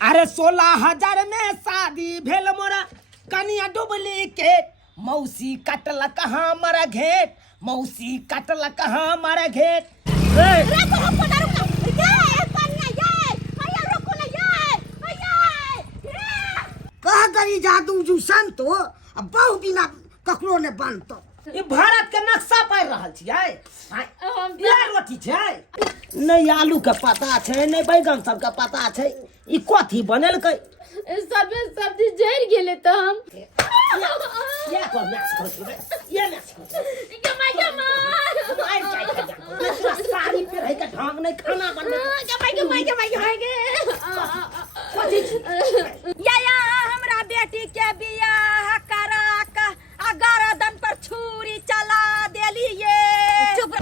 अरे 16,000 में शादी भेल मोरा कनिया डुप्लीकेट मौसी कटल कहाँ मरा घेट मौसी कटल कहाँ मरा घेट कह गरी जादू जू संतो बहु बिना ककरो ने बनतो ये भारत के नक्शा पार रहल छियै ये रोटी छै नहीं आलू के पता छै नहीं बैगन सब के पता छै ई कथी बनेलकै सब सब्जी जर गेले त हम ये को मैच कर ये मैच कमाई आई जाय साड़ी पहिर के ढंग नहीं खाना बनबे कमाई के कथी या हमरा बेटी के बियाह करा का गर्दन पर छुरी चला देलिए चुप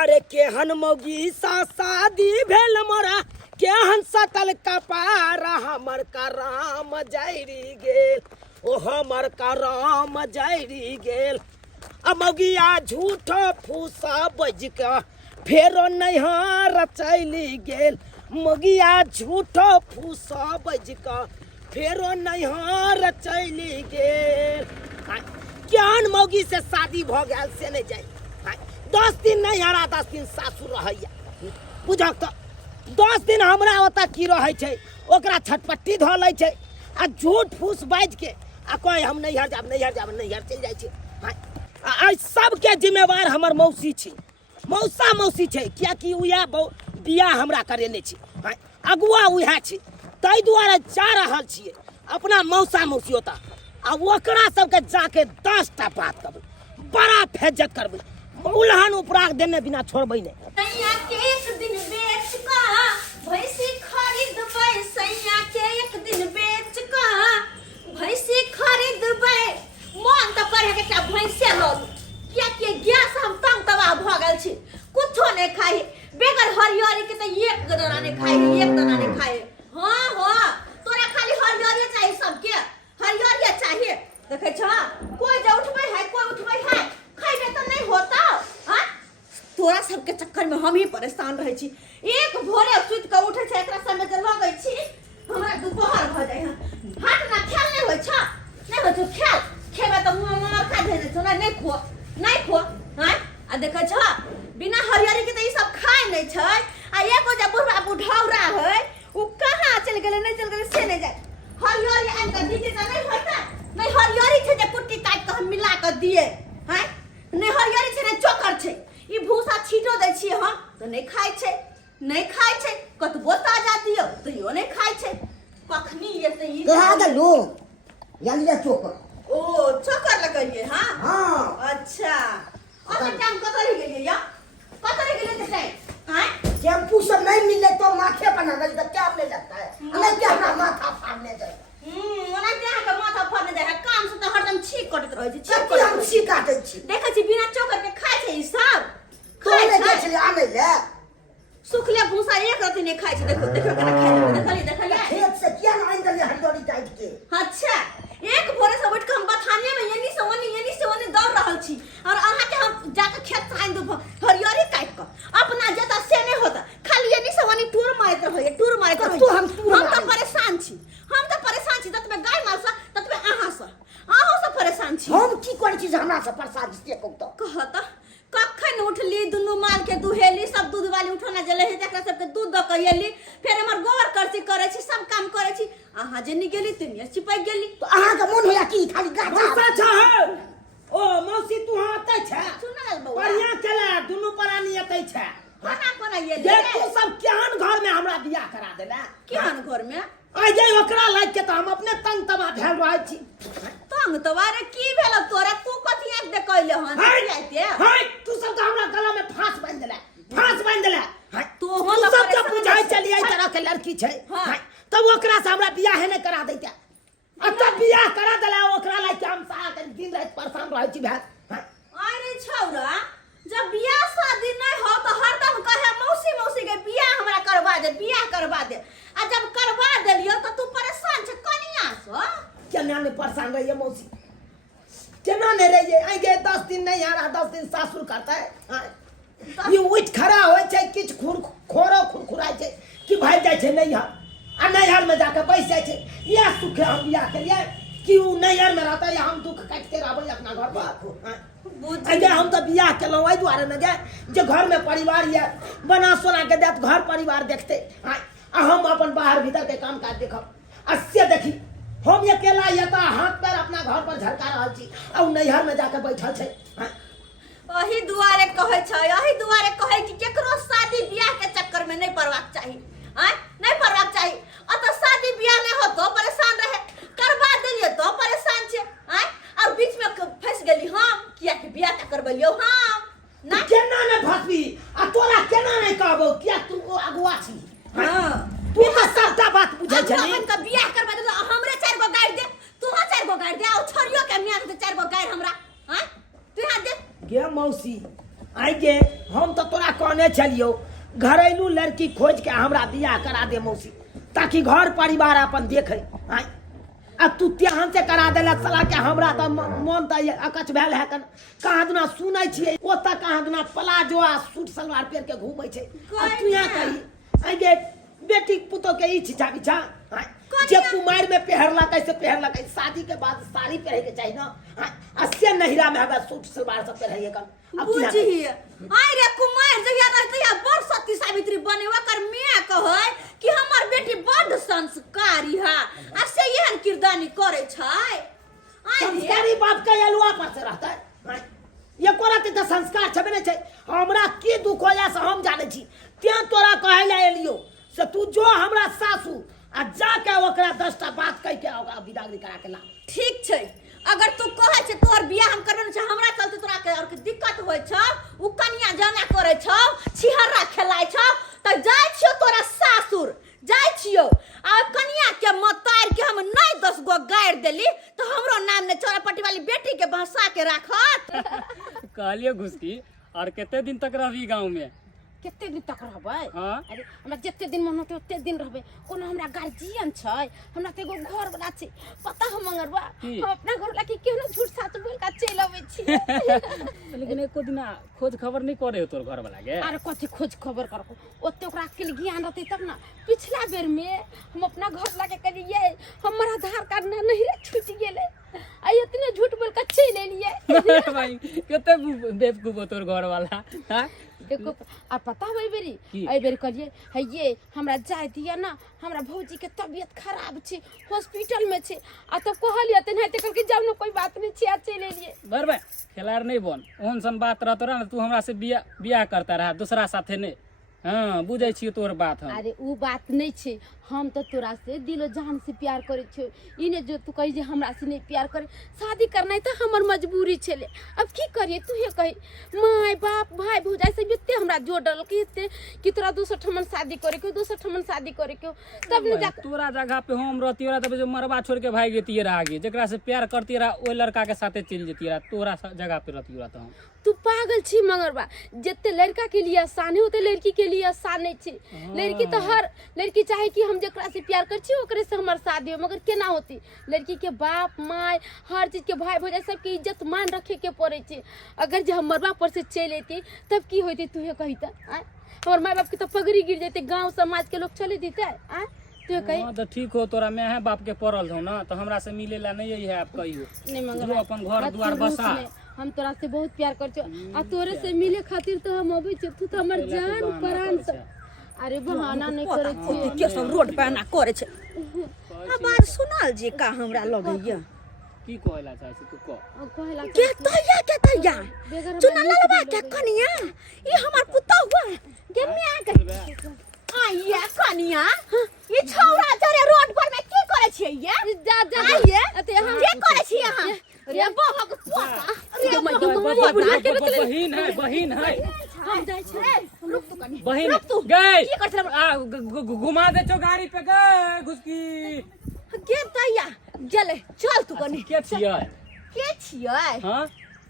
अरे केहन मौगी सा शादी भेल मोरा केहन सतल कपार हमर कराम जाइरी गेल ओ हमर कराम जाइरी गेल आ मौगिया झूठो फूसा बज के फेरो नैहर चली गेल मौगिया झूठो फूसा बज के फेरो नैहर चली गेल केहन मौगी से शादी भ गेल से नहीं जाए 10 दिन नहीं हरा 10 दिन सासुर रहैया बुझक तो 10 दिन हमरा ओतऽ की रहै छै ओकरा छटपट्टी धऽ लै छै आ झूठ फूस बाजि के आ कहे हम नैहर जाब नैहर चलि जाइ छै एहि सबके जिम्मेवार हमर मौसी छी मौसी छै कियाकि उएह बियाह हमरा करेने छी अगुआ उएह छी ताहि दुआरे जा रहल छियै अपना मौसी ओतऽ आ ओकरा सबके जाके 10टा बात करबै बड़ा फेज्जत करबै उल्हन उपराग देने बिना छोड़बै नहीं सैया के एक दिन बेच का भैंसी खरीदबै सैया के एक दिन बेच का भैंसी खरीदबै मन त करे के भैंसे ल किया के गैस हम तंग तबाह भ गेल छी कुछो नहीं खाई बेगर हरियरी के त एक दाना नहीं खाई एक दाना नहीं खाई हां तोरा खाली हरियरी चाहिए सबके हरियरी चाहिए देखे छ कोई जे उठबै है कोई उठबै है खाइबे तो नहीं होता हां तोरा सबके चक्कर में हम ही परेशान रहे छी एक भोरे सुत के उठे छै एकरा समय जे लगै छी हमरा दोपहर भ जाय है हाथ ना खेल नहीं होय छ नहीं हो तो खेबे तो मुंह खा भेजे छ नहीं खो हां आ देखे छ बिना हरियरी के त ई सब खाय नहीं छै आ एको जे बुढ़ा बुढ़ौरा है उ कहां चल गेले नहीं चल गेले से नहीं जाय हरियरी आन के दीदी त नहीं होता नहीं हरियरी छै जे कुट्टी काट के हम मिला के दिए हां नहीं हरियरी छै नहीं चोकर छै ई भूसा छीटो दै छियै हम तो नहीं खाय छै कतबो ताजा दियो तो यो नहीं खाय छै कखनी ये से ई कहा गलो यालिया चोकर ओ चोकर लगाइए हां अच्छा और टाइम कत रह गेलिए या कत रह गेलिए ते टाइम हां टेम्पू से नहीं मिले तो माथे बना गई तो क्या ले जाता है हमें क्या ना माथा फाड़ने जाए ओना देह के माथा फाड़ने जाय है काम से तो हरदम छीक कटत रहै छै छीक हम छी काटै छी देखै छी बिना चोकर के खाय छै ई सब खाय छै आने ले सुखले भूसा एक रति नहीं खाय छै देखो केना खाय देखली खेत से क्या ना आइन दे हरियरी टाइप के अच्छा एक भोरे से उठ के हम बथाने में यनी से ओनी दौड़ रहल छी और अहाँ के हम जाके खेत से आइन दो हरियरी काट के अपना जता से नहीं होता खाली यनी से ओनी टूर मारत रहे तो हम तो परेशान छी ततबे गाय माल से ततबे अहाँ से परेशान छी हम की करै छी हमरा से परेशान से कहू तो कहत कखन उठली दुनू माल के दुहेली सब दूध वाली उठोना जले है तकरा सबके दूध द के एली फिर हमर गोबर करची करे छी सब काम करे छी अहाँ जे नि गेली तुनिया चिपक गेली तो अहाँ के मन होया की खाली गाछा छ ओ मौसी तू आते छ सुनल बउआ बढ़िया चला दुनू प्राणी एतै छ कोना ये ये तू सब केहन घर में हमरा बियाह करा देला केहन घर में आ जाय ओकरा लाग के त हम अपने तंग तबा भेल रहै छी तंग तवारे की भेल तोरा तू कथि एक दे कहले हन जाइते हाय तू सब त हमरा गला में फांस बांध देला हाय तू सब के बुझाई चलिए तरह के लड़की छै हाय तब ओकरा से हमरा बियाह है नहीं करा दैते आ तब बियाह करा देला ओकरा लाग के हम सारा दिन रात परेशान रहै छी भेल आइ रे छौरा जब बियाह शादी नहीं हो तो हरदम कहे मौसी के बियाह हमरा करवा दे आ जब करवा देलियो तो तू परेशान छ कनिया से केना ने परेशान रहिए मौसी केना नहीं रहिए आगे 10 दिन नहीं आ रहा 10 दिन सासुर करता है ये उठ खड़ा होय छै किछ खोरो खुरखुराय छै कि भाग जाय छै नैहर आ नैहर में जाके बैस जाय छै या सुख हम बियाह करिए कि उ नैहर में रहता या हम दुख काट के रहबै अपना घर पर अगे हम तो बियाह केलौं एहि दुआरे न गे जे घर में परिवार ये बना सोना के देत घर परिवार देखते आ हम अपन बाहर भीतर के काम काज देखब आ से देखी हम अकेला येता हाथ पैर अपना घर पर झड़का रहल छी आ नैहर में जाके बैठल छै वही दुआरे कहै छै यही दुआरे कहै कि केकरो शादी बियाह के चक्कर में नहीं पड़बाक चाहिए नहीं पड़बाक चाहिए अत शादी बियाह नहीं हो तो परेशान रहे करवा देलिए तो परेशान छे और बीच में फंस गेली हम किया कि बियाह त करबलियो हम ना केना ने फसबी आ तोरा केना नहीं कहबो किया तू अगुआ छी हां तू का सबटा बात बुझै छली अपन का बियाह करबा दे हमरे 4 गो गाड़ दे तू 4 गो गाड़ दे और छोरियो के मियां के 4 गो गाड़ हमरा तू यहां दे गे मौसी आई गे हम तो तोरा कहने छलियो घरेलू लड़की खोज के हमरा बियाह करा दे मौसी ताकि घर परिवार अपन देखे आई आ तू त्याहन से करा देला साला के हमरा तो मन त अकच भेल है कहाँ दुना सुनै छियै ओता कहाँ दुना प्लाजो आ सूट सलवार पहिर के घूमै छै आ तू यहाँ कही आई गे बेटी पुतो के ई छिछा बिछा जे कुमार में पहरला कैसे पहरला कैसे शादी के बाद साड़ी पहने के चाहिए ना अस्से नहिरा में हमें सूट सलवार सब पहने कन बुझिए आई रे कुमार जहिया रहते या बड़ सती सावित्री बनेवा कर मैं कहै कि हमर बेटी बड़ संस्कारी है आ से एहन किरदानी करे छै संस्कारी बाप के अलुआ पर से रहता है ये कोराते तो संस्कार छबे नहीं छै हमरा की दुख होया से हम जाने छी ते तोरा कहै ले एलियो से तू जो हमरा सासू आ जाके ओकरा 10टा बात कह के ओकरा विदागरी करा के ला ठीक छै अगर तू कहै छै तोर बियाह हम करबे छै हमरा चलते तोरा के और दिक्कत होय छ उ कन्या जाना करे छ छिहरा खेलाय छ त जाय छियो तोरा सासुर जाय छियो आ कन्या के मतार के हम नहीं 10 गो गाड़ देली तो हमरो नाम ने चौरापट्टी वाली बेटी के बहसा के राखत कहलिए घुसकी और कितने दिन तक रहबी गांव में केते दिन तक रहबै हाँ? अरे हमरा जते दिन मन होते ओते दिन रहबै कोनो हमरा गार्जियन छै हमरा त एगो घर वाला छै पता हम मंगरबा हम अपना घर वाला के केहनो झूठ साच बोल का चल आबै छी लेकिन एको दिन खोज खबर नहीं करे हो तोर घर वाला के अरे कथि खोज खबर करको ओते ओकरा के ज्ञान रहते तब ना पिछला बेर में हम अपना घर वाला के कहिए हमर आधार कार्ड ना नहीं छूट गेले आई इतने झूठ बोल का चल एलिए भाई कितने बेवकूफ तोर घर वाला हां देखो आ पता है बेरी आई बेरी कहिए है ये हमरा जाय दिया ना हमरा भौजी के तबीयत खराब छै हॉस्पिटल में छै आ तो कहलिए त नहीं त के जाऊ ना कोई बात नहीं छै आ चले लिए बरबे खेलार नहीं बन ओहन सन बात रहतो ना तू हमरा से बियाह करता रहा दूसरा साथे नहीं हां बुझै छी तोर बात हम अरे उ बात नहीं छै हम तो तोरा से दिलो जान से प्यार करे छै इने जो तू कहि जे हमरा से नहीं प्यार करे शादी करना त हमर मजबूरी छले अब की करिए तू हे कहि माय बाप भाई भौजाई से बिते हमरा जोड़ल कि तोरा दूसरा ठमन शादी करे के दूसरा ठमन शादी करे के तब न जा तोरा जगह पे हम रहती रहा तब जो मरबा छोड़ के भाग जेती रहा आगे जेकरा से प्यार करती रहा ओइ लड़का के साथे चल जेती रहा तोरा जगह पे रहती रहा तो तू पागल छी मगरबा जते लड़का के लिए आसान है होते लड़की के लिए आसान नहीं छै लड़की तो हर लड़की चाहे कि हम जेकरा से प्यार कर छी ओकरे से हमर शादी हो मगर केना होती लड़की के बाप माय हर चीज के भाई भौजाई सब के इज्जत मान रखे के पड़े छै अगर जे हम मरबा पर से चल एती तब की होती तू हे कहिता हमर माय बाप के तो पगड़ी गिर जेते गांव समाज के लोग चले देते तू कही हां तो ठीक हो तोरा मैं है बाप के पड़ल हो ना तो हमरा से मिले ला नहीं है आप कहियो नहीं मगर अपन घर द्वार बसा हम तोरा से बहुत प्यार कर आ तोरे से मिले खातिर तो हम अबै छी तू तो हमर जान प्राण से अरे बहाना नहीं करे छी के सब रोड पे ना करे छै आ बात सुनल जे का हमरा लगैया की कहला चाहे छी तू कहला के तैया चुना ललबा के कनिया ई हमर पुतौ हुआ गे मैं गई आइया कनिया ई छौरा जरे रोड पर में की करे छियै ये जा जा आइए अते हम के करे छी अहाँ रे बाबा के पोता रे बहिन है हम जाय छै रुक तू कनिया बहिन गई की करछ घुमा दे छो गाड़ी पे गए घुसकी के तैया गेले चल तू कनिया के छियै हां हां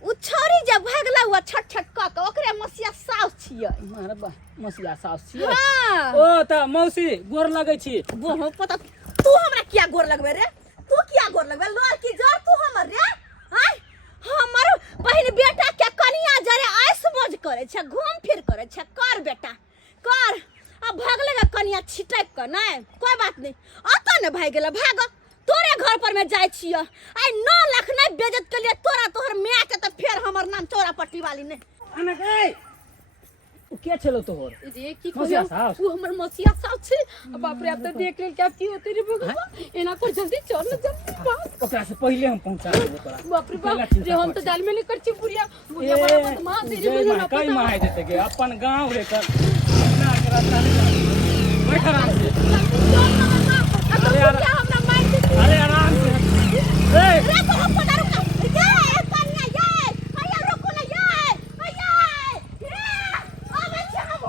उ छोरी जब भागला हुआ छट छट क के ओकरे मसिया सास छियै मारे बा मसिया सास छियै हां ओ त मौसी गोर लगै छी वो पता तू हमरा किया गोर लगबे रे तू किया गोर लगबे लड़ की जर तू हमर रे आय हमर बहिन बेटा के कनिया जरे ऐस मौज करे छ, घूम फिर करे छ। कर बेटा कर, अब भाग लेगा कनिया छिटक कर। नहीं कोई बात नहीं, आता न भाग गेला, भाग तोरे घर पर में जाय छियो। आई 9 लाख नहीं बेइज्जत के लिए तोरा तोहर माय के त फेर हमर नाम चौरा पट्टी वाली ने। अनक ए के छलो तोहर जे की मौसिया कहियो सास? वो हमर मौसिया सास छै। बाप रे, अब तो देख ले क्या की होते रे भगवान। एना कर जल्दी चल न, जल्दी बाप। ओकरा से पहले हम पहुंचा देबो तोरा। बाप रे बाप, रे हम तो दाल में लेकर छी बुढ़िया बुढ़िया ए, बड़ा बदमाश है रे जय मुझे मां, ना कई पता। मां है देते के अपन गांव लेकर अपना के रास्ता नहीं बैठ आराम से। अब तो यार। क्या हमरा मार दे। अरे आराम से ए रे तो हम पता रुका ये कनिया ये भैया रुको ना ये आवे छ हम।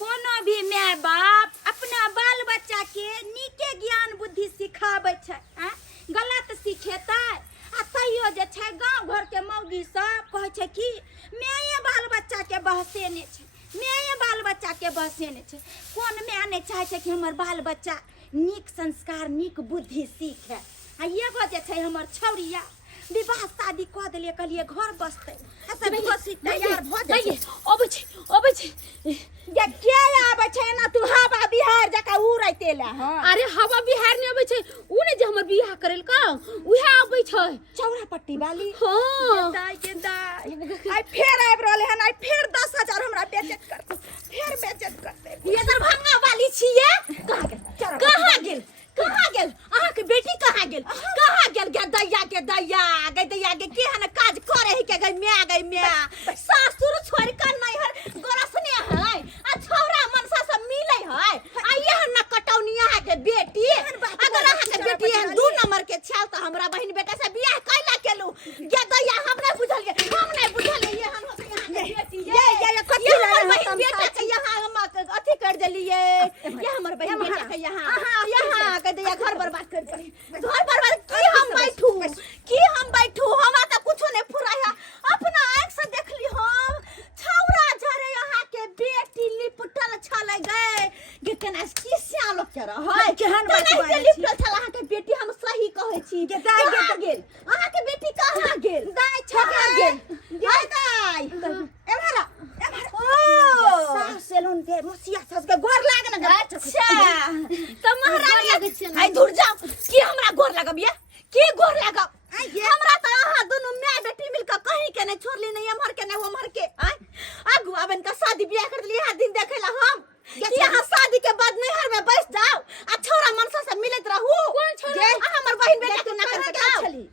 कोनो भी माय बाप अपना बाल बच्चा के नीके ज्ञान बुद्धि सिखाबै छै, गलत सिखेतै। आ तैयो जे छै गांव घर के मौगी सब कहै छै कि माये बाल बच्चा के बहसेने छै, माये बाल बच्चा के बहसेने छै। कोन माय ने चाहे छै कि हमर बाल बच्चा नीक संस्कार नीक बुद्धि सीखे। आ एगो जे छै हमर छौरिया विवाह शादी कऽ देलिए, कहलिए घर बसतै ऐसे बसी तैयार भ जाइए। अबे छै ये के आबै छै ना तू हवा बिहार जका उड़ैते ला। हां अरे हवा बिहार नहीं अबे छै, उ ने जे हमर बियाह करेल का उहे आबे छै चौरा पट्टी वाली। हां दाई आई फेर आबि रहले हन, आई फेर 10,000 हमरा बेइज्जत करतै, फेर बेइज्जत करतै। ये दरभंगा वाली छिए। कहां गेल कहां गेल कहां गेल अहाँ के बेटी कहां गेल कहां गेल गे दैया के दैया गे दैया के केहन काज करे है के गई म्या सासुर छोड़ के नैहर गोरसने है आ छौरा मनसा से मिलै है। आ यह न कटौनिया है के बेटी, अगर अहाँ के बेटी है 2 नंबर के छल त हमरा बहिन बेटा से बियाह कैला केलु गे दैया। हम नहीं बुझलिए ये हम बेटी ये कथि बहिन बेटा के यहाँ हम अथी कर देलिए। ये हमर बहिन बेटा के यहाँ के दैया घर बर्बाद कर दे। घर बर्बाद की हम बैठू हमरा त कुछो नहीं फुराया। अपना आंख से देख ली हम छौरा झरे यहाँ के बेटी लिपटल छले गए गे केना की सियालो के रहै केहन बात के लिपटल छल अहाँ के बेटी। हम सही कहै छी गे दाई गेल अहाँ के बेटी कहां गेल दाई छका गेल गे दाई एमहर ओ सास सेलून के मसिया सास के गोर लाग न। अच्छा त महारानी आई दूर जाओ की हमरा गोर लगब ये की गोर लगब हमरा त अहाँ दोनों माय बेटी मिलकर कहीं के नहीं छोड़ली, नहीं हमर के नहीं हमर के। आगु आबन का शादी बियाह कर लिया दिन देखेला हम कि यहाँ शादी के बाद नैहर में बैठ जाओ आ छौरा मनसा से मिलत रहू। जे हमर बहिन बेटा के ना कर छली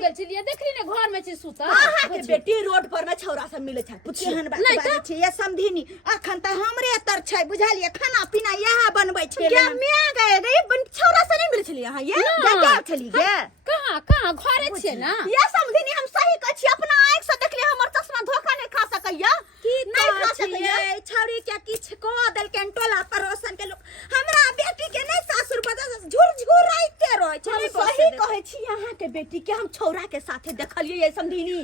गेल छलिए देखली ने घर में छी सुता। अहाँ के बेटी रोड पर में छौरा से मिले छै केहन बात बाजै छै ये समधिनी। अखन त हमरे तर छै बुझलिए, खाना पीना यह बनबै छै के मिया गए रे छौरा से नहीं मिल छली। अहाँ ये गेल छली गे कहां घरे छिए ना ये समधिनी। हम सही कहै छी, अपना आंख से देखलिए हमर चश्मा धोखा नहीं खा सकैया की नहीं खा सकैया। छौरी के किछ को देल के टोला पड़ोसन के लोग हमरा बेटी के नहीं सासुर बजा झुरझुराइते रहै छै। हम सही कहै छी अहाँ के बेटी के हम छौरा के साथे देखलिए ये समधिनी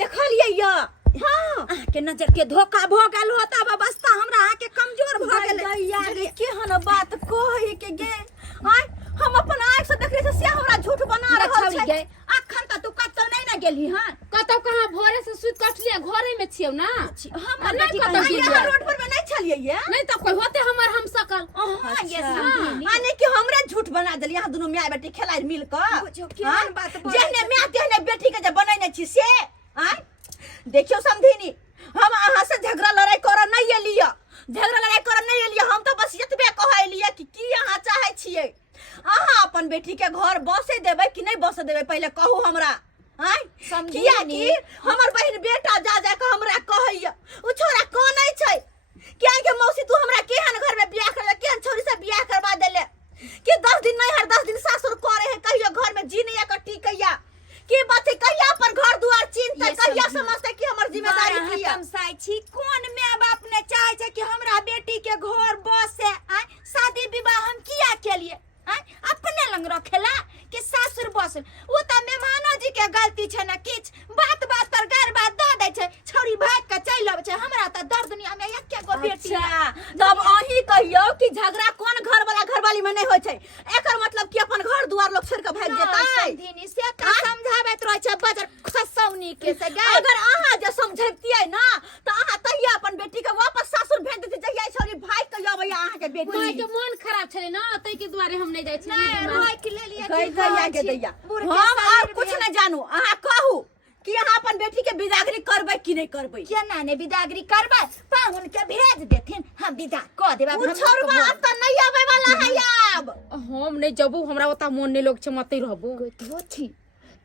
देखलिए ये। हां के नजर के धोखा भ गेल होता अवस्था हमरा आके के कमजोर भ गेल। यार केहन बात कहै के गे आय हम अपन आंख से देखले से हमरा झूठ बना रहल छै। अखन त तू कतौ नहीं ना गेली। हां कतौ कहां भोरे से सुत कटलिए घरे में छियौ ना। हम नहीं कतौ यहाँ रोड पर में नहीं छलिए ये नहीं त कोई होते हमर हम सकल। हां ये माने कि हमरे झूठ बना देली यहाँ दोनों माय बेटी खेलाइ मिल क। केहन बात जेहने माय तेहने बेटी के जे बनैने छी से। आय देखियो समधिनी हम अहाँ से झगड़ा लड़ाई कर नहीं एलिए, झगड़ा लड़ाई कर नहीं एलिए। हम तो बस एतबे कहलिए कि की अहाँ चाहे छिए अहाँ अपन बेटी के घर बसे देबै कि नहीं बसे देबै पहले कहू हमरा। आय किया कि हमर बहिन बेटा जा जा के हमरा कहैया उ छोरा कोनै छै किया के मौसी तू हमरा केहन घर में बियाह करले केहन छौरी से बियाह करवा देले कि 10 दिन नहीं हर 10 दिन सासुर करे है कहियो घर में जी नहीं कटी कहिया की बात है कहिया अपन घर दुआर चिंता कहिया समझते कि हमर जिम्मेदारी की है। हम साई छी कोन माय बाप ने चाहे छै कि हमरा बेटी के घर बसे। आय शादी विवाह हम किया केलिए अपने लंग रखेला कि सासुर बसल वो त मेहमानो जी के गलती छै ना किछ बात बात पर गार बात द दे छै छौरी भाग के चल आबै छै। हमरा त दर्द दुनिया में एके गो बेटी कहियो कि झगड़ा कौन घर वाला घर वाली में नहीं होय छै एकर मतलब कि अपन घर दुआर लोग छोड़ के भाग जेतै समधिनी से का समझाबैत रहै छै बजर खसौनी के से गे अगर अहाँ जे समझैतियै ना त अहाँ तहिया अपन बेटी के वापस सासुर भेज देती जहिया छोरी भाई के आबैया अहाँ के बेटी माय के मन खराब छले ना तै के दुआरे हम नहीं जाय छी रोय के ले लिए कहि दैया के दैया हम और कुछ नहीं जानू अहाँ कहू कि अहाँ अपन बेटी के बिदागरी करबै कि नहीं करबै केना ने बिदागरी करबै पाहुन के भेज देथिन हम विदा क देबै उ छोरबा त नहीं आबै वाला है अब हम नहीं जबू हमरा ओता मन नहीं लोग छै मते रहबो होथी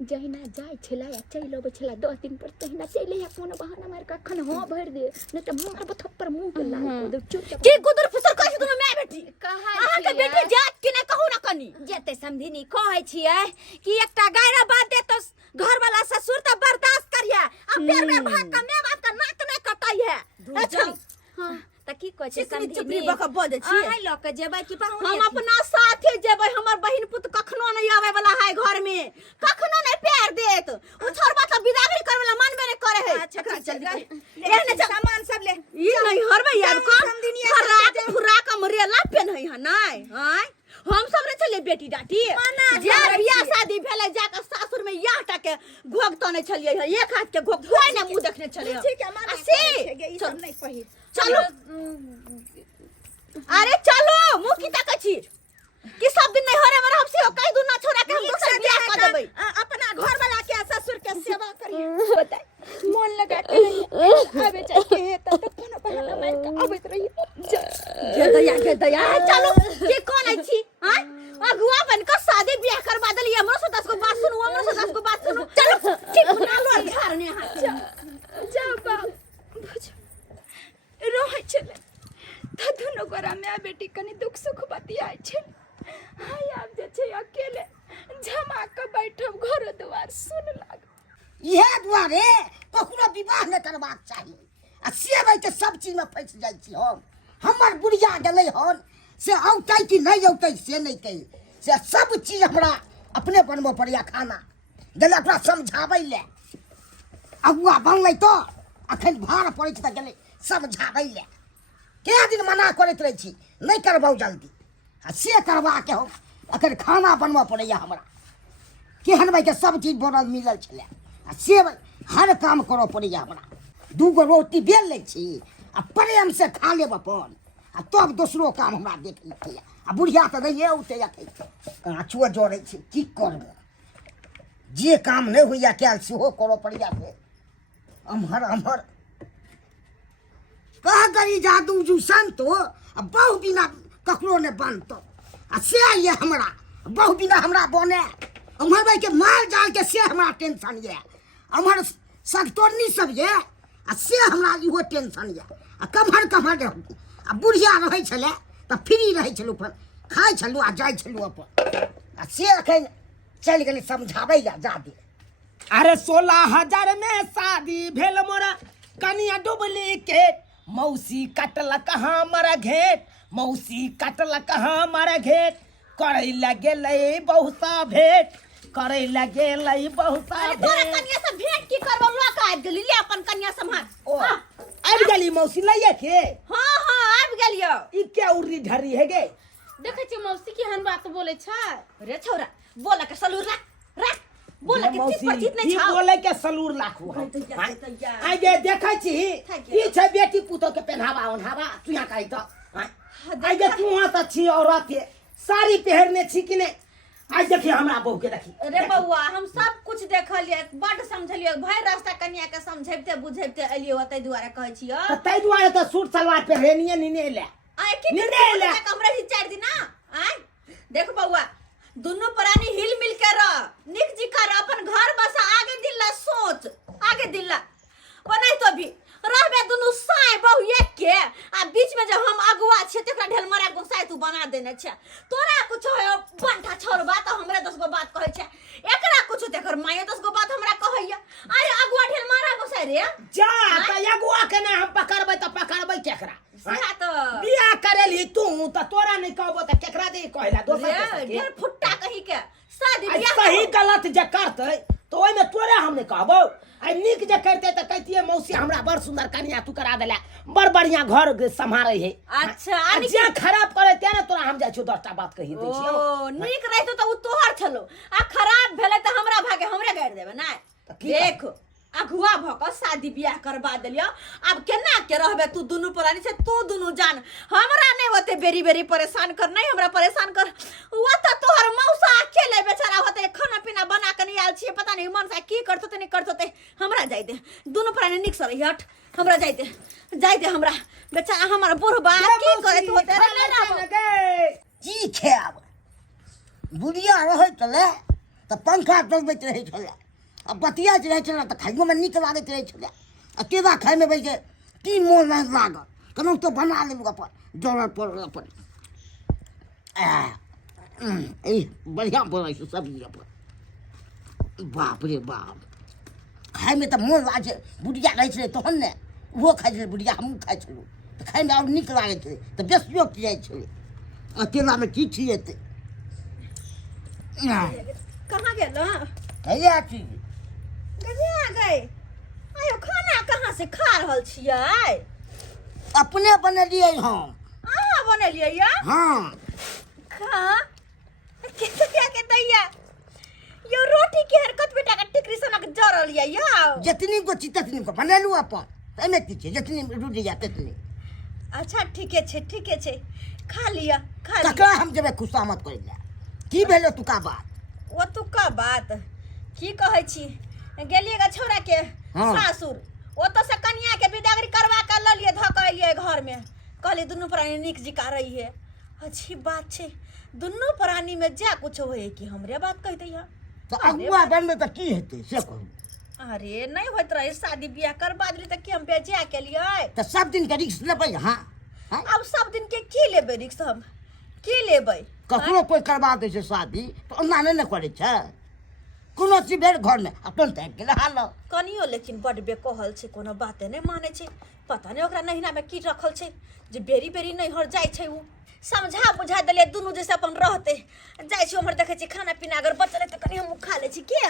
जहिना जाय छला या चल अबै छला 10 दिन पर तहिना चले या कोनो बहाना मार के खन हो भर दे नहीं त मोर थप्पड़ मुंह पे लाग दे चुप की गुदर फुसर कहै छी तुम मैं बेटी कहा अहाँ के बेटी जात कि नहीं कहू ना कनी जेते समधिनी कहै छियै कि एकटा गायरा बात दे तो घर वाला ससुर त बर्दाश्त करिया अब बेर बेर भाग के मैं बात का नाक नहीं कटाई है अच्छा हां त की कहै छै चिकनी समधिनी चुपड़ी बक बजे छी अहाँ ल के जेबै कि पाहुन हम अपना साथे जेबै हमर बहिन पुत कखनो नहीं आवे वाला है घर में कखनो नहीं प्यार देत उ छोरबा त बिदागरी करे वाला मन में नहीं करे है अच्छा चल एहने सामान सब ले ई नहीं हरबै यार को समधिनी फराक फुराक मरेला पेन है नहीं हां हम सब रे चले बेटी डाटी जे बियाह शादी भेले जाके सासुर में या टाके घोग तने छलिए है एक हाथ के घोग कोई ना मुंह देखने छलिए ठीक है माने से ई सब नहीं पहिर चलो अरे चलो मुंह की ताकै छी कि सब दिन नहीं हरे मर हमसे कई दूर ना छोड़ा के हम दूसरा बियाह कर देबै अपना घर वाला के ससुर के सेवा करिए बताई मन लगा के आबे चाहिए त कोनो बहाना मार के आबैत रहिए के दया चलो के कोन है छी हां अगुआ बन के शादी बियाह करवा देली हमरो से 10 गो बात सुनु हमरो से 10 गो बात सुनु चलो ठीक बना लो घर ने हां जा बाबू रोय छले त दुनो गोरा में बेटी कनी दुख सुख बतियाय छै हाय आब जे छै अकेले झमा के बैठब घर द्वार सुन लाग इहे दुआरे ककरो विवाह नहीं करबाक चाही आ सेबै के सब चीज में फंस जाइ छी हमर बुढ़िया गेलै हन से औतै कि नहीं औतै से नहीं कही से सब चीज हमरा अपने बनबऽ पड़ैया खाना गेलै ओकरा समझाबै ले अगुआ बनलै तो अखन भार पड़ै छै तऽ गेलै समझाबै ले के दिन मना करैत रहै छी नहीं करबौ जल्दी आ से करबा के हम अखन खाना बनबऽ पड़ैया हमरा केहन भाई के सब चीज बनल मिलल छलै आ से हर काम करऽ पड़ैया हमरा 2 गो रोटी बेल लै छी आ प्रेम से खा लेब अपन आ तब दोसरो काम हमरा देख लेतै आ बुढ़िया तऽ नहीं औतै काँचो जड़ै छै की करबै जे काम नहीं होइया कैल सेहो करऽ पड़ैया फेर अमहर अमहर कह गरी जादू जू संतो आ बहु बिना ककरो ने बनतो आ से ये हमरा बहु बिना हमरा बने अमहर भाई के माल जाल के से हमरा टेंशन ये अमहर सगतोरनी सब ये आ से हमरा इहो टेंशन ये आ कम्हर कम्हर आ बुढ़िया रहै छलै तऽ फ्री रहै छलू अपन खाइ छलू आ जाइ छलू अपन आ से एखन चलि गेलै समझाबै या जादे अरे 16,000 में शादी भेल मोरा कनिया डुप्लीकेट मौसी कटलक हमर घेट मौसी कटलक हमर घेट करै लए गेलै बहुसा भेट करै लए गेलै बहुसा तोरा भेट कन्या से भेंट की करबो लोक आबि गेली ले अपन कन्या संभाल आबि गेली मौसी लइए के हां हां आबि गेलियो ई के उरी ढरी है गे देखे छी मौसी केहन बात बोले छै रे छौरा बोला के सलूर रख बोला के चित पर चित नहीं ई छाओ बोले के सलूर लाखू आइ गे देखै छी ई छै बेटी पुतो के पहनावा ओढ़ावा तू यहाँ कहि तो आइ गे तू वहां त छी औरत के साड़ी पहनने छी कि नहीं आई देखी हमरा बहू के देखी रे बउआ हम सब कुछ देखलिए बड समझलिए भाई रास्ता कन्या के समझैबते बुझैबते एलिए ओतै दुआरे कहै छियो त तै दुआरे त सूट सलवार पहनिए निने ले आइ की निने कमरे ही 4 दिन आइ देख बउआ दोनों प्राणी हिल मिल के रह निक जी कर अपन घर बसा आगे दिल्ला सोच आगे दिल्ला ओनै तो भी रहबे दोनों साय बहु एक के आ बीच में जब हम अगुआ छे तकरा ढेलमरा गोसाई तू बना देने छे तोरा कुछ हो बंठा छोड़बा त हमरे 10 गो बात कहै छे एकरा कुछ तेकर माये 10 गो बात हमरा कहैया अरे अगुआ ढेलमरा गोसाई रे जा त अगुआ के ना हम पकड़बै त पकड़बै केकरा सेहा तो बियाह करेली तू त तोरा नहीं कहबो त केकरा दे कहला दोसर ढेर फुट्टा कहि के शादी आई बियाह सही गलत जे करतै तो ओइ में तोरे हम नहीं कहबो आई निक जे करते त कहतिए मौसी हमरा बड़ सुंदर कन्या तू करा देला बड़ बढ़िया घर संभारे है अच्छा आ जे खराब करे ते ना तोरा हम जाय छु 10टा बात कहि दै छियो ओ नीक रहितो त उ तोहर छलो आ खराब भेले त हमरा भागे हमरे गाड़ देबे ना देख अगुआ भक शादी बियाह करबा देलियो अब केना के रहबे तू दुनु परानी से तू दुनु जान हमरा नहीं होते बेरी बेरी परेशान कर नहीं हमरा परेशान कर वो त तोहर मौसा अकेले बेचारा होते खाना पीना बना के नहीं आल छी पता नहीं मन से की करतो ते नहीं करतो ते हमरा जाय दे दुनु परानी निक से रही हट हमरा जाय दे हमरा बेचारा हमर बुढ़बा की करे तू होते रे ना की खेब बुढ़िया रहे चले त पंखा चलबैत रहे छले अब बतिया रहे छले त खाइयो में नीक लागैत रहे छले अकेला खाइ में बैठे की मोन नहीं लागल कनो तो बना ले अपन जरूरत पड़ल अपन ए बढ़िया बोलै छै सब्जी अपन बाप रे बाप खाइ में त मोन लागे बुढ़िया रहे छले तहन ने वो खाइ छले बुढ़िया हम खाइ छलु त खाइ में और नीक लागैत छले त बेसियो की जाइ छले अकेला में की खिएते कहां गेल भैया चीज कहाँ आ गए आयो खाना कहाँ से खा रहल छियै अपने बनलिए हम अहाँ बनेलियै या हाँ खा के दैया यो रोटी के हरकत बेटा का टिकरी सनक जरल या जितनी को ततनी को बनलू अपन एमे की छै जितनी रुटी या ततनी अच्छा ठीके छे खा लिया ककरा हम जेबे खुशामत करे ला की भेलो तुका बात वो तू का बात की कहै छी गेलिए ग छौरा के हाँ। सासुर ओ तो से कन्या के विदागरी करवा के ल लिए धकलिए घर में कहली दुनु प्राणी निक जी का रही है अच्छी बात छे दुनु प्राणी में जा कुछ होए कि हमरे बात कह दैया तो अगुआ बनबे त की हेतै से कहू अरे नहीं होत रहे शादी बियाह करवा दिली त कि हम बेचिया के लिए त सब दिन के रिक्स लेबै हां अब सब दिन के की लेबे रिक्स हम की लेबै ककरो कोई करवा दै छै शादी तो ओना नहीं न करे छै कोनो चीज भेल घर में अपन तक के हाल कनियो लेकिन बड बेकहल छे कोनो बाते नहीं माने छे पता नहीं ओकरा नहिना में की रखल छे जे बेरी बेरी नहीं हर जाय छे उ समझा बुझा देले दुनु जैसे अपन रहते जाय छी हमर देखे छी खाना पीना अगर बचले त कनी हम खा ले छी के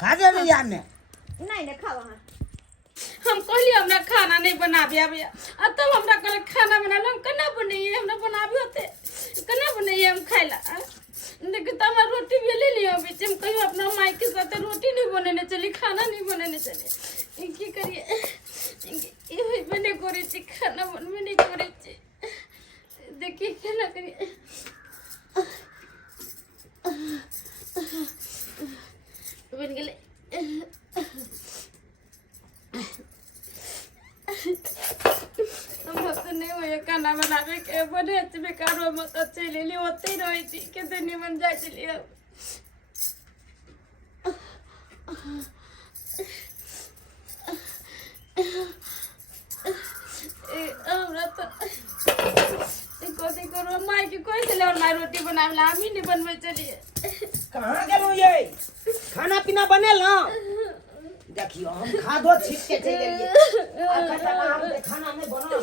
खा दे नहीं यार में नहीं खावा हम कहली हमरा खाना नहीं बनाबे आबे आ तब हमरा कहले खाना बनालो हम केना बनैए हमरा बनाबे होते केना बनैए हम खाइला देखो तो हम रोटी भी ले लियो बीच में कहियो अपना माई के साथ रोटी नहीं बनाने चली खाना नहीं बनाने चली की करिए ये बने करे छी खाना बनबे नहीं करे छी देखिए केना करिए बन गेले हमरा तो नहीं होए खाना बनावे के बने बेकार मत चले ली होते ही रही थी के दिन मन जाए चली हमरा तो कथी करो माई के कोई चले और माई रोटी बनावे ला हम ही नहीं बनवे चलिए कहां गेलू ये खाना पीना बनेल ना देखियो हम खादो छीट के चले गेलिए आ कटा हम खाना नहीं बनल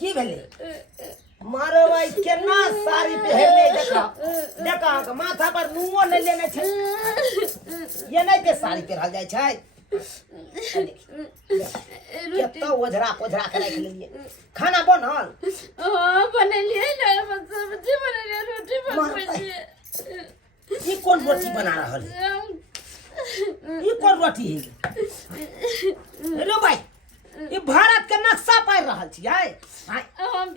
की भेले मारो भाई केना साड़ी पहनले देखा के माथा पर नुओ नहीं लेने छै ये नहीं के साड़ी पहनल जाय छै केतना ओझरा पोझरा के रख लेलिए खाना बनल हां बनेलिए ना सब्जी बनेलिए रोटी बनलिए ई कौन रोटी बना रहल है ये कौन रोटी है हेलो भाई ये भारत के नक्शा पार रहल छियै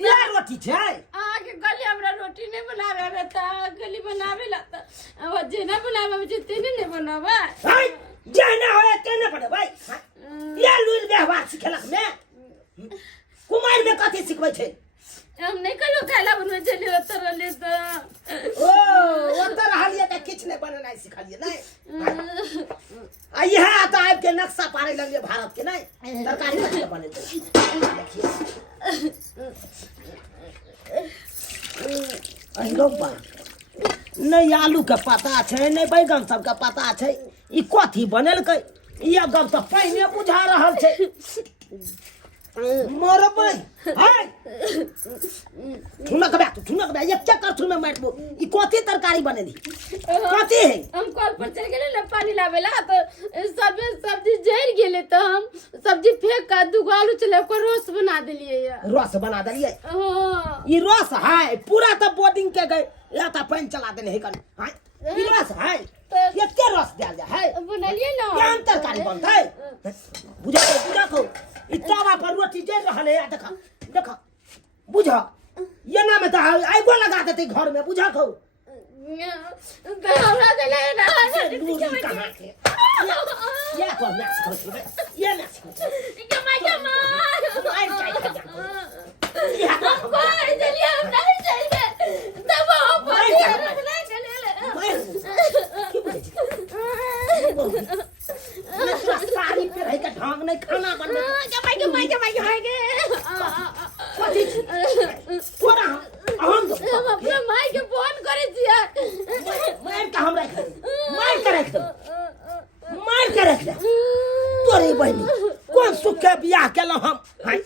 ये रोटी छै आगे गली हमरा रोटी नहीं बनावे आवे त गली बनावे ला त अब जेना बनावे जते नहीं बनावे भाई जेना होए तेने पड़े भाई ये लुल व्यवहार सिखेलक में कुमार में कथि सिखबै छै हम नहीं कहियो खाइला बनवे चली उतर ले त ओ उतर रहलिए त किछ नहीं बननाइ सिखलिए नहीं आ यह आता आब के नक्शा पारे लगे भारत के नहीं तरकारी कथि बने देखिए अहिरो बा नहीं आलू के पता छै नहीं बैगन सब के पता छै ई कथि बनेलकै ई गप त पहिने बुझा रहल छै मोर पर हाय थुना कबा ये क्या कर थुना मार दो ई कोती तरकारी बने दी कोती है हम कॉल पर चल गेले ना पानी लावेला तो सब्जी जर गेले तो हम सब्जी फेंक का दुगो आलू चले को रोस बना देलिए या रस बना दलिए हां ई रस है पूरा तो बोर्डिंग के गए या तो पानी चला देने है कन हाय ई रस है ये क्या रस डाल जा है बनालिए ना क्या तरकारी बनता है बुझा को ई तवा पर रोटी जर रहले है देखा बुझा ये ना में तो आइगो लगा देते घर में बुझा को हमरा गले ना कहां के ये को मैच कर ये मैच कर मार जाए हम कोई चलिए हम नहीं चलिए तब हम नहीं मैं सारी पे रह के ढंग नहीं खाना बनने के थोड़ा हम अपने माई के फोन करे छिया मार का हमरा मार के रख दे तोरी बहनी कौन सुख के बियाह केलो हम हाय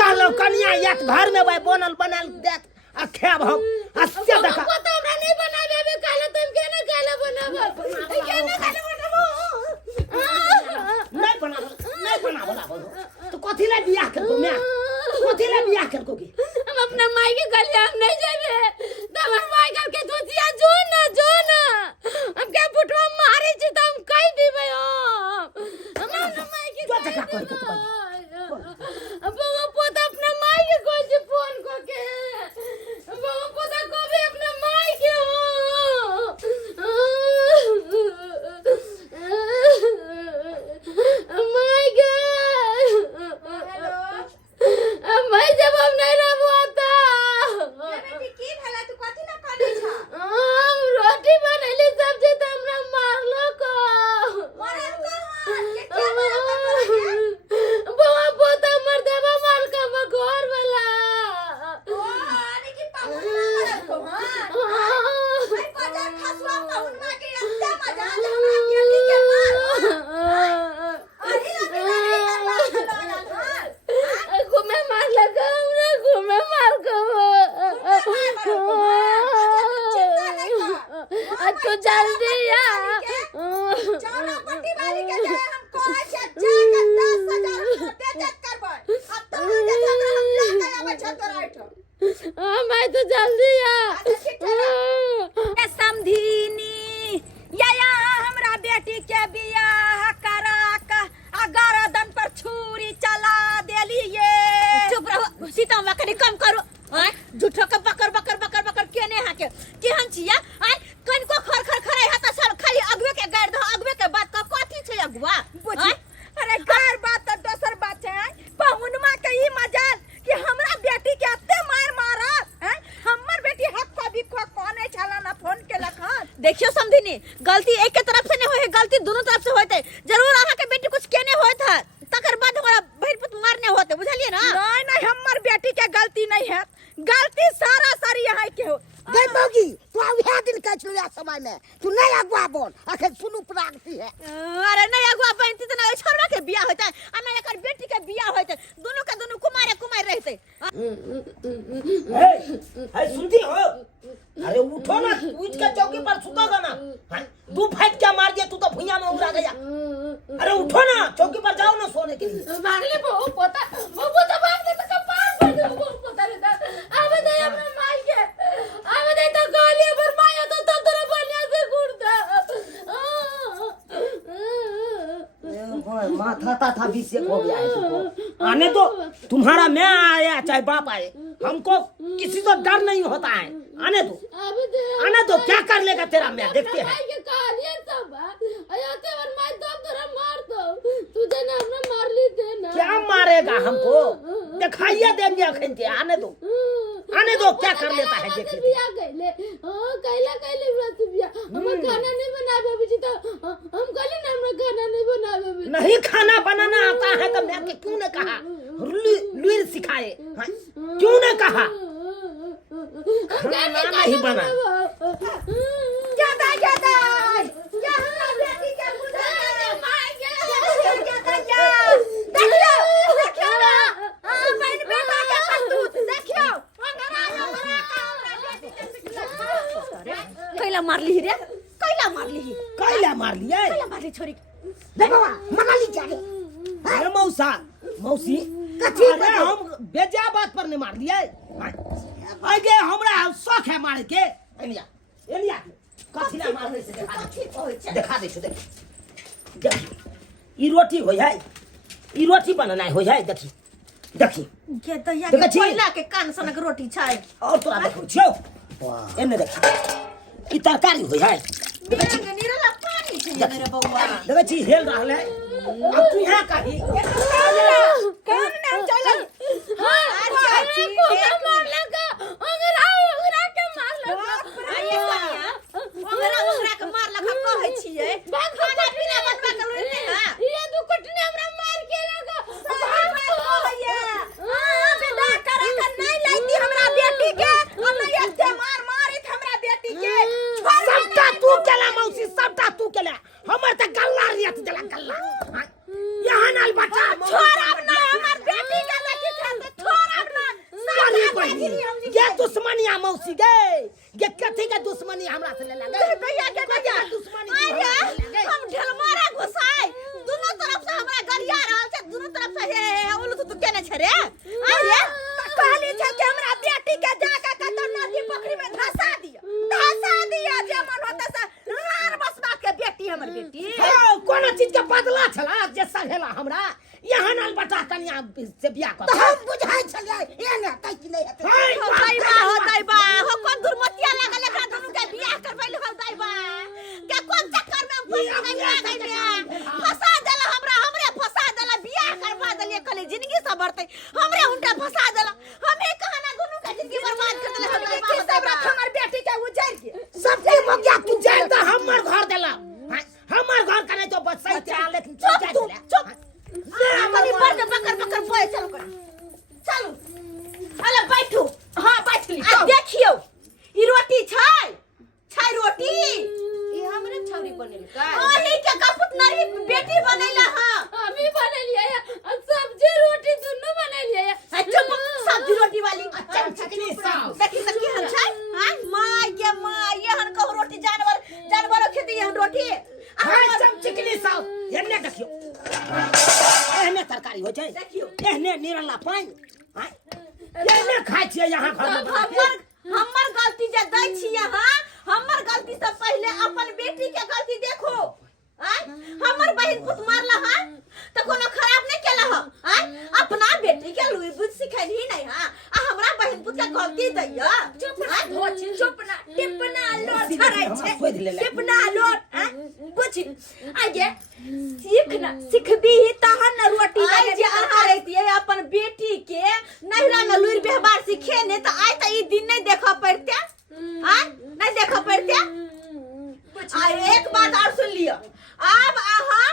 कहलो कन्या एक घर में भाई बनल देख आ खेब हम हस्ते देखा पता हमरा नहीं बनावे अबे काला तुम केना काला बनावे केना काला बनावे नहीं बनाबो तो कथि ले बियाह करबो मैं कथि ले बियाह करबो की हम अपना माई के गले हम नहीं जाबे त हमर माई घर के दोतिया जो ना हम के फुटवा मारे छी त हम कह दिबे हम अपना माई के जो जगह कर के तो अब वो पोता अपना माई के कोई से फोन को के वो पोता को भी अपना माई के माई के मैं जब हम नहीं रहता बेटी की भला तू कथि ना करे छ हम रोटी बनैली सब्जी त हमरा मारलो को मरल को के क्या बाबा पोता मर देबा मार का घर वाला ओ अरे की पाहुन मरल को हां भाई बाजार खसवा पाहुन मा के रस्ता मजा हमरा बेटी के मार घूमे मार लगा हमरा घूमे मार को तो जल्दी आ चलो पट्टी वाली के जाए हम कोई अच्छा का 10,000 छोटे जत करबै अब तो हम जा हम छतराइठ मैं तो जल्दी आ ए समधीनी या हमरा बेटी के बियाह करा का गर्दन पर छुरी चला देलिए चुप रहो सीता वकरी कम करो झूठो के बकर केने हाके केहन छिया आय कनको खर है त सब खाली अगवे के गाड़ दो अगवे के बात का कथि छै अगवा अरे गार बात त दोसर बात छै पहुनमा के ई मजाल कि हमरा बेटी के अत्ते मारा हैं हमर बेटी हक को भी कोने छला ना फोन के लखन देखियो समधिनी गलती एक के तरफ से नहीं होय गलती दोनों तरफ से होते जरूर आहा के बेटी कुछ केने होत है तकर बाद हमारा भैरपुत मारने होते बुझलिए ना नहीं हमर बेटी के गलती नहीं है गलती सारी यहाँ के हो गई मौगी तू आवे दिन कह छलो या समय में तू नहीं अगवा बोल अखन सुनु प्रागती है अरे नहीं अगवा बनती त ना छोरा के बियाह होता आ ना एकर बेटी के बियाह होते दोनों के दोनों कुमार रहते ए सुनती हो अरे उठो ना उठ के चौकी पर सुतोगा ना तू फाइट क्या मार दिया तू तो भुइया में उड़ा गया अरे उठो ना चौकी पर जाओ ना सोने के लिए मारले वो पोता मार दे तो कपार पर दे वो पोता रे आवे दे अपना माई के आवे दे तो गाली पर माया तो तोरा बनिया से गुड़ता माथा था अभिषेक हो गया है तुमको आने दो तुम्हारा मैं आया चाहे बाप आए हमको किसी से डर नहीं होता है आने दो क्या कर लेगा तेरा मैं देखते हैं के कहानी सब आते वर मैं तो तेरा मार दो तुझे ना अपना मार ली थे ना क्या मारेगा हमको दिखाइए देंगे अखन के आने दो क्या कर लेता है देखिए बिया गइले हां कैले व्रत बिया हम खाना नहीं बनावे अभी तो हम कहले ना हमरा खाना नहीं बनावे अभी नहीं खाना बनाना आता है तो मैं के क्यों ने कहा लुईर सिखाए क्यों ने कहा खाना नहीं बना क्या हमरा बेटी के बुझा मार के देखियो ना कैला मारली रे कैला मारली कैला मार लिए कैला मारली छोरी देख बाबा मनाली क्या रे अरे मौसा मौसी कथी अरे हम बेजा बात पर नहीं मार दिए आगे हमरा शौक है मारे के एलिया एलिया कथी ला मारने से देखा दे देख ई रोटी होय है ई रोटी बनना होय है देखी देखी के दैया देखा के छी? कोयला के कान सनक रोटी छै और तोरा देखो छियो वाह एने देखी ई तरकारी होय है बिना के निरला पानी छै मेरे बउआ देखै छी हेल रहल है अब तू यहाँ कही काम नाम चल हां चाची मार लगा ओगरा के मार लगा अरे कनिया ओगरा के मार लगा कहै छियै खाना पीना बनबा के लुइते हां ये दू कटने हमरा मार के लगा बेटा करे के नहीं लाइती हमरा बेटी के हम एते मार मारित हमरा बेटी के सबटा तू केला मौसी सबटा तू केला हमर त गल्ला रियत देला गल्ला यहाँ नाल बटा छोड़ब ना हमर बेटी के लकी खाते छोड़ब ना सारी बहिनी ये दुश्मनिया मौसी गे कथी के दुश्मनी हमरा से ले लगे भैया के भैया अरे हम ढेलमारा घुसाई दोनों तरफ से हमरा गरिया रहल छै दोनों तरफ से हे उलू तू केने छै रे अरे कहली छै कि हमरा बेटी के जाके कत नदी पोखरी में धसा दिया जे मन होता से लार बसबा के बेटी हमर बेटी कोनो चीज के बदला छला जे सहेला हमरा यहाँ नाल बटा कन्या से बियाह कर हम बुझाई छलिए एने कहि कि नहीं हेतै हो दैबा हो कोन दुर्मतिया लागल एकरा दुनू के बियाह करबै हो दैबा के कोन चक्कर में फंसा देला हमरा हमरे फंसा देला बियाह करवा देलिए कले जिंदगी सब बढ़तै हमरे हुनका फंसा देला हमें कहना दुनू के जिंदगी बर्बाद कर देला हम सब रख हमर बेटी के उजैर के सबके मगिया तू जान त हमर घर देला हमर घर कने तो बसै चा लेकिन चुप अपनी पर के बकर बोए चलो अरे बैठू हां बैठ ली देखियो ई रोटी छै रोटी ये हमरे छौरी बनेल का ओही के कपूत नरी बेटी बनैला हां हमी बनेलिए सब्जी रोटी दुनु बनेलिए चुप सब्जी रोटी वाली चमचकनी सास देखी सकी हम छै हां माय ये हन कहू रोटी जानवर खेती हन रोटी हाय चमचकनी सास एने देखियो एने तरकारी हो छै देखियो एने निरला पानी हाय एने खाइ छियै यहाँ घर में हमर गलती जे दै छियै हां हमर गलती से पहले अपन बेटी के गलती देखो हमर बहन पुत मारला हां त कोनो खराब नहीं केला हां अपना बेटी के लुई बुझ सिखैली नहीं हां आ हमरा बहन पुत के गलती दैया चुप ना टिपना लोट छरै छै टिपना लोट बुझ आगे सिखबी तहन न रोटी बने जे अहाँ रहितिए अपन बेटी के नहिरा में लुइर व्यवहार सिखे ने त आइ त ई दिन नहीं देख पड़ते नहीं देख पड़ते आ एक बात और सुन लियो अब अहाँ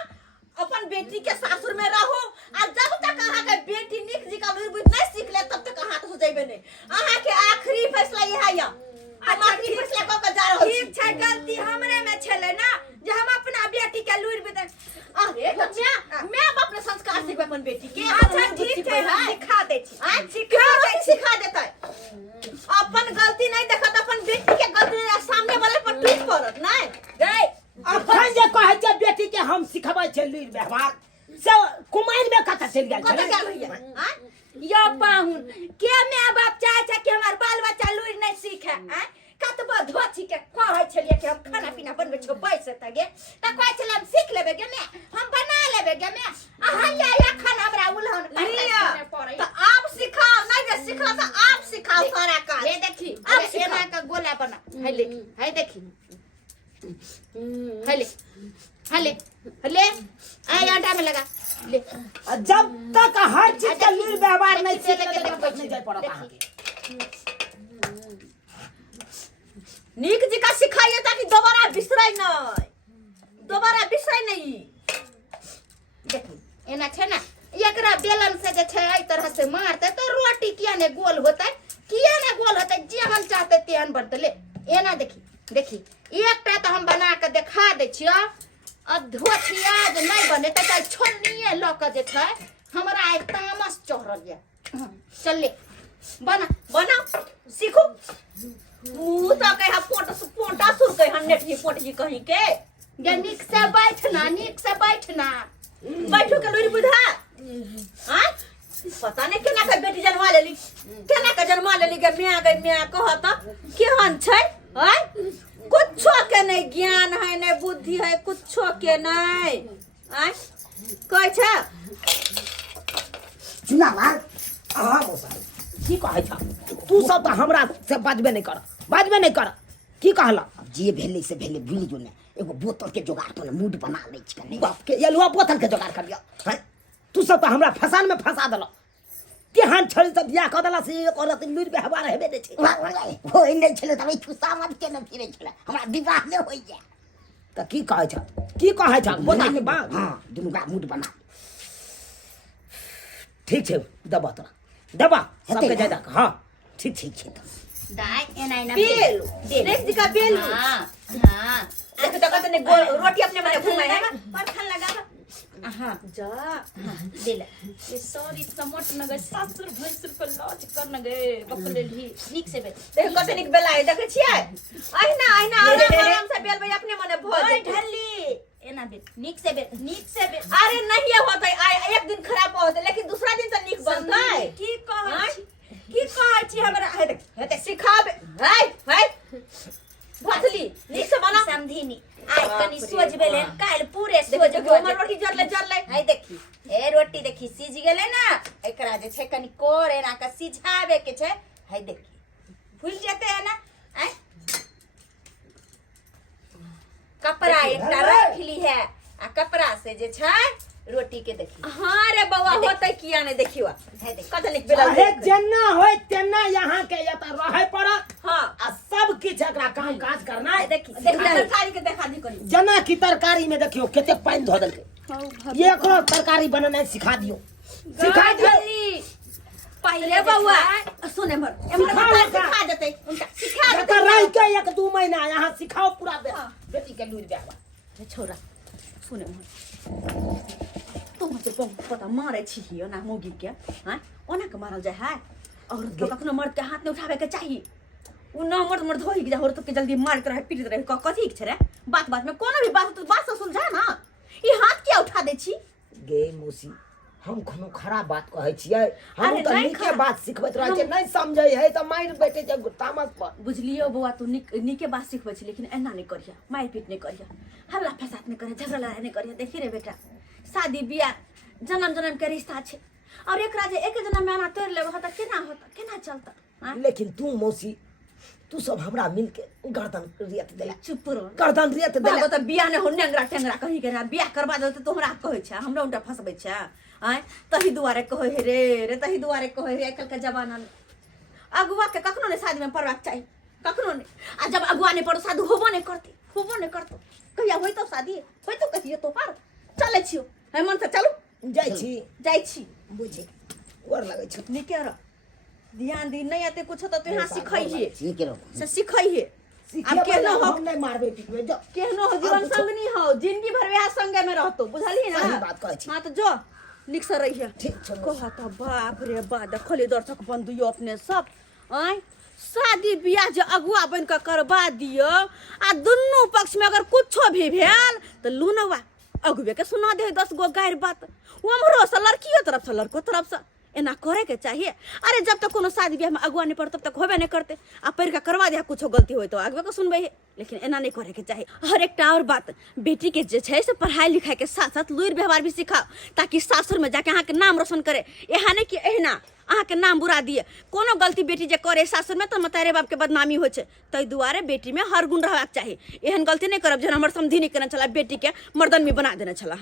अपन बेटी के सासुर में रहो आ जब तक अहाँ के बेटी निक जिका लुइर बुझ नहीं सीख ले तब तक अहाँ तो हो जाइबे नहीं अहाँ के आखिरी फैसला यह या हम आखिरी फैसला क के जा रहल छी ठीक छै गलती हमरे में छले ना जे हम अपना बेटी के लुइर बुझ अरे कन्या मैं अपने संस्कार सिखबे अपन बेटी के अच्छा ठीक है सिखा दे छी सिखा देता अपन गलती नहीं देखत अपन बेटी के गलती सामने वाले पर टूट पड़त नहीं गई अखन जे कहै छै बेटी के हम सिखबै छै लुइर व्यवहार से कुमार में कत चल गेल कत गेल भैया या पाहुन के माय बाप चाहे छै कि हमर बाल बच्चा लुइर नहीं सीखे कतबो धोची के कहै छलिए कि हम खाना पीना बनबै छौ बैस त गे त कहै छले हम सीख लेबे गे मैं हम बना लेबे गे मैं अहाँ या खाना हमरा उलहन करे त आप सिखाओ नहीं जे सिखला त आप सिखाओ सारा काज ले देखी अब एना का गोला बना है ले है देखी है ले आई आटा में लगा ले जब तक हर चीज का लुइर व्यवहार नहीं सीख ले तब तक नहीं जाय पड़त अहाँ के नीक जी का सिखाइए ताकि दोबारा बिसराई नहीं देखी एना छै ना एकरा बेलन से जे छै एई तरह से मारते तो रोटी किया ने गोल होतै जेहन चाहते तेहन बनते ले एना देखी एकटा तो हम बना के देखा दै छियो अधोथिया जे नहीं बने त छोलनिए ल के जे छै हमरा एक तामस चढ़ल या चल ले बना सीखो मुंह तो कहे पोटा सुर कहे नेठी पोटजी कहीं के गे नीक से बैठना, नीक से बैठना। बैठो के लुरी बुधा हां पता नहीं केना के बेटी जन्मा लेली, केना के जन्मा लेली के मैं कहत केहन छै हां कुछो के नहीं ज्ञान है नहीं बुद्धि है कुछो के नहीं आय कहै छै चुना मार हाँ मौसा की कहै छ तू सब तो हमरा से बाजबे नहीं कर की कहला जे भेले से भेले भूल जो ने एगो बोतल के जोगाड़ तो मूड बना ले छ बाप के यलुआ बोतल के जोगाड़ कर लिया हैं तू सब तो हमरा फसान में फंसा देला केहन छल त बियाह क देला से एक औरत लुर पे हवा रहबे नै छै होई नै छले तबै खुशा मत के न फिरे छले हमरा विवाह नै होई जाय त की कहै छ बोतल के बात हां दुनु का मूड बना ठीक छै दबा तोरा सबके जायदा हाँ ठीक छै दाई एना एना बेलू देख जी का बेलू हां हां देख तो कहते ने रोटी अपने मने घुमाए है पर खान लगा हां जा दे ले ये सॉरी समट न गए सासुर भैंसुर को लॉज कर न गए बकले ढी नीक से बे देख कहते निक बेला है देखे छियै आइना आराम से बेल भाई अपने मने भ ओए ढल्ली एना बे नीक से बे अरे नहीं होतै एक दिन खराब होतै लेकिन दूसरा दिन त नीक बनतै की कहै छी हमरा हेते सिखाबे है भथली नीक से बना समझीनी आई कनी सोच बेले काल पूरे सोच देखो हमर रोटी जरले हाय देखी ए रोटी देखी सीज गेले ना एकरा जे छै कनी कोर एना का सिझावे के छै हाय देखी भूल जेते है ना आई कपड़ा एकटा रखली है आ कपड़ा से जे छै रोटी के देखी हां रे बौआ होतै किया नै देखियो हाय देखी कत निक बेला चाहे जेना होय तेना यहाँ के या त रहै पड़त हां आ सब किछ एकरा काम काज करना है देखी तरकारी के देखा दी करी जना की तरकारी में देखियो केते पानी धो देलकै ये एकरो तरकारी बनाना सिखा दियो पहले बौआ सुने मर एमरा सिखा देतै उनका सिखा एकर देतै रह के 1-2 महीना यहाँ सिखाओ पूरा दे बेटी के लूर जावा छोरा सुने मर तुम से पता मारे छी ना मोगी के हां ओना के मारल जाय है और तो कखनो मर्द के हाथ ने उठावे के चाहिए उ ना मर्द धोई के और तो के जल्दी मार के रहे पीट रहे कथी के छरे बात में कोनो भी बात तो बात से सुलझा ना ई हाथ क्या उठा दे छी गे मौसी हम कोनो खराब बात कहै छियै हम त नीके बात सिखबैत रहै छै नहीं समझै है त मार बैठे छै तामस पर बुझलियो बौआ तू नीके बात सिखबै छी लेकिन एना नहीं करिया मार पीट नहीं करिया हल्ला फसाद नहीं करिया झगड़ा लड़ाई नहीं करिया देखी रे बेटा शादी बियाह जन्म के रिश्ता छै और एकरा जे एक जन्म में आना तोड़ लेबो त केना चलता लेकिन तू मौसी तू सब हमरा मिल के गर्दन रियत देला चुप रह गर्दन रियत देला त बियाह ने हो नेंगरा टेंगरा कहि के ना बियाह करबा दे त तोहरा कहै छै हमरा उनटा फसबै छै आय तही दुआरे कहै हे रे तही दुआरे कहै हे आजकल के जमाना में अगुआ के कखनो ने शादी में पड़बाक चाहिए कखनो ने आ जब अगुआ ने पड़ो शादी होबो नहीं करतो कहिया होई तो शादी होई तो कहियो तोहार चले छियो है मन से चलू जाइ छी बुझे और लगै छै निके र ध्यान दी नहीं आते कुछ तो यहाँ सिखाइए ठीक रो से सिखाइए अब केनो हो हम नहीं मारबे पिटबे जो केनो हो जीवन संगनी हो जिंदगी भर वह संगे में रहतो बुझली ना सही बात कहै छी हां तो जो निक से रहिए ठीक छै कहत बाप रे बा देखली दर्शक बंधुयो अपने सब आय शादी बियाह जो अगुआ बन के करबा दियो आ दुन्नु पक्ष में अगर कुछो भी भेल त लुनवा अगुवे के सुना दे 10 गो गायर बात हमरो से लड़कियों तरफ से लड़को तरफ से एना करे के चाहिए अरे जब तक कोनो शादी ब्याह में अगुआ नहीं पड़े तब तक होबे नहीं करते आ पैर का करवा दिया कुछ गलती होई तो आगवे को सुनबे है लेकिन एना नहीं करे के चाहिए हर एक और बात बेटी के जे छै से पढ़ाई लिखाई के साथ साथ लुइर व्यवहार भी सिखाओ ताकि सासुर में जाके अहाँ के नाम रोशन करे एहा नहीं कि एहना अहाँ के नाम बुरा दिए कोनो गलती बेटी जे करे सासुर में तो मतारे बाप के बदनामी हो छै तै दुआरे बेटी में हर गुण रहबाक चाहिए एहन गलती नहीं करब जे हमर समधी नहीं करना चला बेटी के मर्दन में बना देना चला